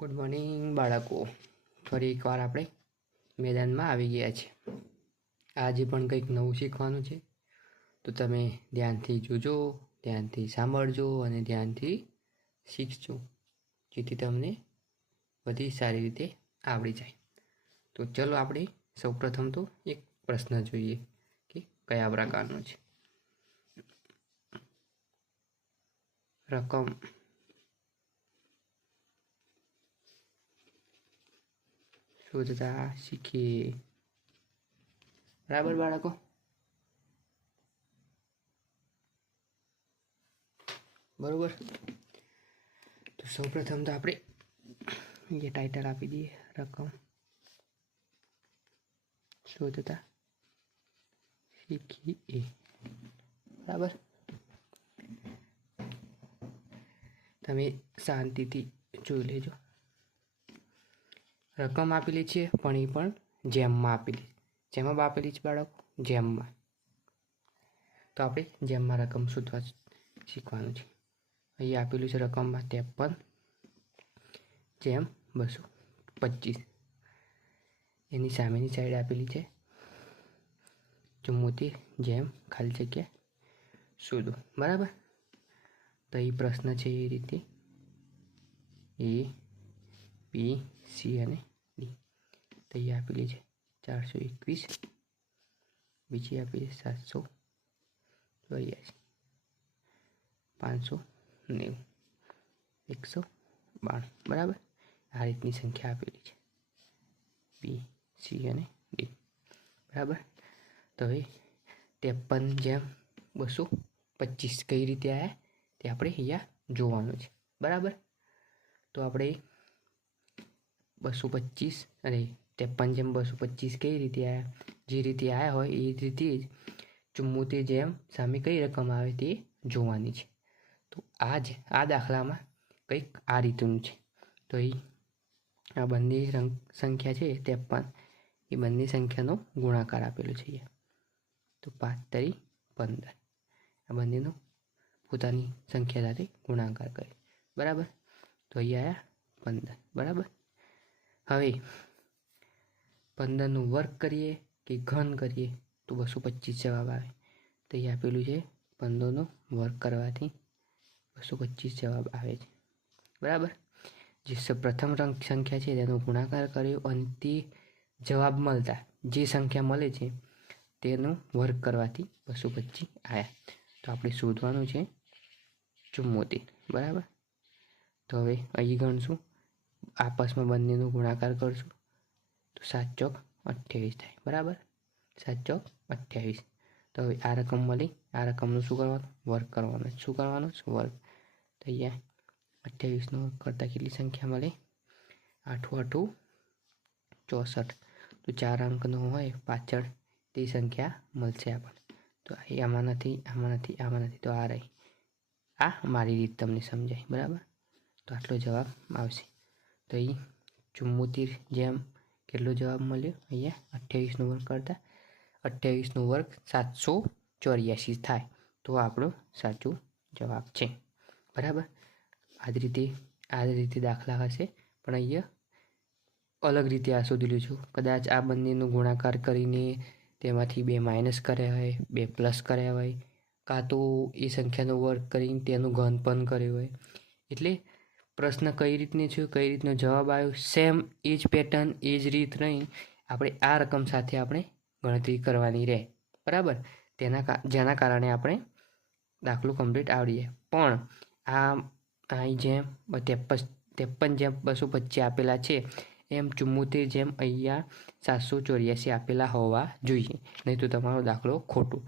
Good morning બાળકો, ફરી એકવાર આપણે મેદાનમાં આવી ગયા છે. આજે પણ કંઈક નવું શીખવાનું છે, તો તમે ધ્યાનથી જોજો, ધ્યાનથી સાંભળજો અને ધ્યાનથી શીખજો, જેથી તમને બધી સારી રીતે આવડી જાય. તો ચલો આપણે સૌપ્રથમ તો એક પ્રશ્ન જોઈએ કે કયા પ્રકારનો છે. રકમ શોધતા શીખીએ. બરાબર બાળકો? બરોબર. તો સૌપ્રથમ તો આપણે જે ટાઇટલ આપી દઈએ, રકમ શોધતા શીખીએ. બરાબર. તમે શાંતિથી જોઈ લેજો. રકમ આપેલી છે, પણ એ પણ જેમમાં આપેલી. જેમાં આપેલી છે બાળકો? જેમમાં. તો આપણે જેમમાં રકમ શોધવા શીખવાનું છે. અહીં આપેલું છે રકમમાં 53 જેમ 225. એની સામેની સાઈડ આપેલી છે 74 જેમ ખાલી જગ્યા શોધો. બરાબર. તો એ પ્રશ્ન છે એ રીતે A, B, C અને D. તો એ આપેલી છે 421, બીજી આપેલી 782, 590, 192. બરાબર. આ રીતની સંખ્યા આપેલી છે B, C અને D. બરાબર. તો હવે 53 જેમ 225 કઈ રીતે આવ્યા તે આપણે અહીંયા જોવાનું છે. બરાબર. તો આપણે 225 અને 53 જેમ 225 કઈ રીતે આવ્યા? જે રીતે આવ્યા હોય એ રીતે જ 74 જેમ સામે કઈ રકમ આવે તે જોવાની છે. તો આ દાખલામાં કંઈક આ રીતનું છે. તો આ બંને સંખ્યા છે 53, એ બંને સંખ્યાનો ગુણાકાર આપેલો છે અહીંયા. તો 5 તરી 15. આ બંનેનો પોતાની સંખ્યા સાથે ગુણાકાર કરે. બરાબર. તો અહીંયા આવ્યા 15. બરાબર. હવે 15નું વર્ગ કરીએ કે ઘન કરીએ તો 225 જવાબ આવે. તો અહીંયા આપેલું છે 15નો વર્ગ કરવાથી 225 જવાબ આવે છે. બરાબર. જે પ્રથમ સંખ્યા છે તેનો ગુણાકાર કર્યો અને તે જવાબ મળતા જે સંખ્યા મળે છે તેનો વર્ગ કરવાથી 225 આવ્યા. તો આપણે શોધવાનું છે 74. બરાબર. તો હવે અહીં ગણશું, આપસમાં બંનેનો ગુણાકાર કરશું તો 7 ચોક 28 થાય. બરાબર. 7 ચોક 28. તો હવે આ રકમ મળી, આ રકમનું શું કરવાનું? વર્ગ કરવાનું. શું કરવાનું? વર્ગ. તો અહીંયા 28નો વર્ગ કરતાં કેટલી સંખ્યા મળે? 8 8 64. તો 4 અંકનો હોય પાછળ તે સંખ્યા મળશે આપણને. તો આમાં નથી, આમાં નથી, આમાં નથી, તો આ રહી. આ મારી રીત તમને સમજાય. બરાબર. તો આટલો જવાબ આવશે. તો અહીં 74 જેમ કેટલો જવાબ મળ્યો? અહીંયા 28નો વર્ગ કરતાં 28નો વર્ગ 784 થાય. તો આપણો સાચો જવાબ છે. બરાબર. આ જ રીતે દાખલા હશે, પણ અહીંયા અલગ રીતે આ શોધેલું છું. કદાચ આ બંનેનો ગુણાકાર કરીને તેમાંથી 2 માઇનસ કર્યા હોય, 2 પ્લસ કર્યા હોય, કાં તો એ સંખ્યાનો વર્ગ કરીને તેનું ઘન પણ કર્યું હોય. એટલે પ્રશ્ન કઈ રીતની છે, કઈ રીતનો જવાબ આવ્યો, સેમ એ જ પેટર્ન, એ જ રીત રહી. આપણે આ રકમ સાથે આપણે ગણતરી કરવાની રહે. બરાબર. જેના કારણે આપણે દાખલો કમ્પ્લીટ આવડી જાય. પણ અહીં જેમ 53 જેમ 225 આપેલા છે એમ 74 જેમ અહીંયા 784 આપેલા હોવા જોઈએ, નહીં તો તમારો દાખલો ખોટો.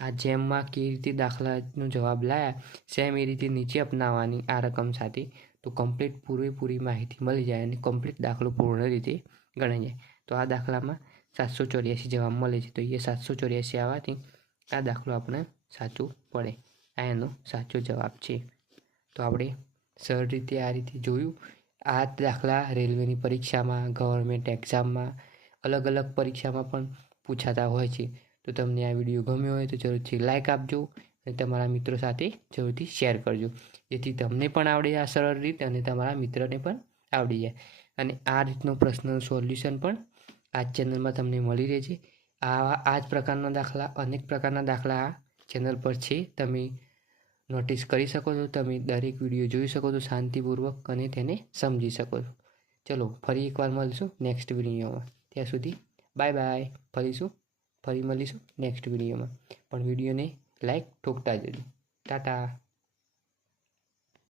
આ જેમમાં કેવી રીતે દાખલાનો જવાબ લાયા સેમ એ રીતે નીચે અપનાવવાની આ રકમ સાથે, તો કમ્પ્લીટ પૂરેપૂરી માહિતી મળી જાય અને કમ્પ્લીટ દાખલો પૂર્ણ રીતે ગણાઈ જાય. તો આ દાખલામાં 784 જવાબ મળે છે, તો એ 784 આવવાથી આ દાખલો આપણે સાચું પડે. આ એનો સાચો જવાબ છે. તો આપણે સરળ રીતે આ રીતે જોયું. આ દાખલા રેલવેની પરીક્ષામાં, ગવર્મેન્ટ એક્ઝામમાં, અલગ અલગ પરીક્ષામાં પણ પૂછાતા હોય છે. તો તમને આ વિડીયો ગમ્યો હોય તો જરૂરથી લાઈક આપજો અને તમારા મિત્રો સાથે જરૂરથી શેર કરજો, જેથી તમને પણ આવડે આ સરળ રીત અને તમારા મિત્રને પણ આવડી જાય. અને આ રીતનો પ્રશ્નનું સોલ્યુશન પણ આ ચેનલમાં તમને મળી રહે છે. આ જ પ્રકારના દાખલા, અનેક પ્રકારના દાખલા આ ચેનલ પર છે. તમે નોટિસ કરી શકો છો. તમે દરેક વિડીયો જોઈ શકો છો શાંતિપૂર્વક અને તેને સમજી શકો છો. ચલો ફરી એકવાર મળીશું નેક્સ્ટ વિડીયોમાં. ત્યાં સુધી બાય બાય. ફરી મળીશું નેક્સ્ટ વિડીયોમાં. પણ વિડીયોને લાઈક ઠોકતા જજો. ટાટા.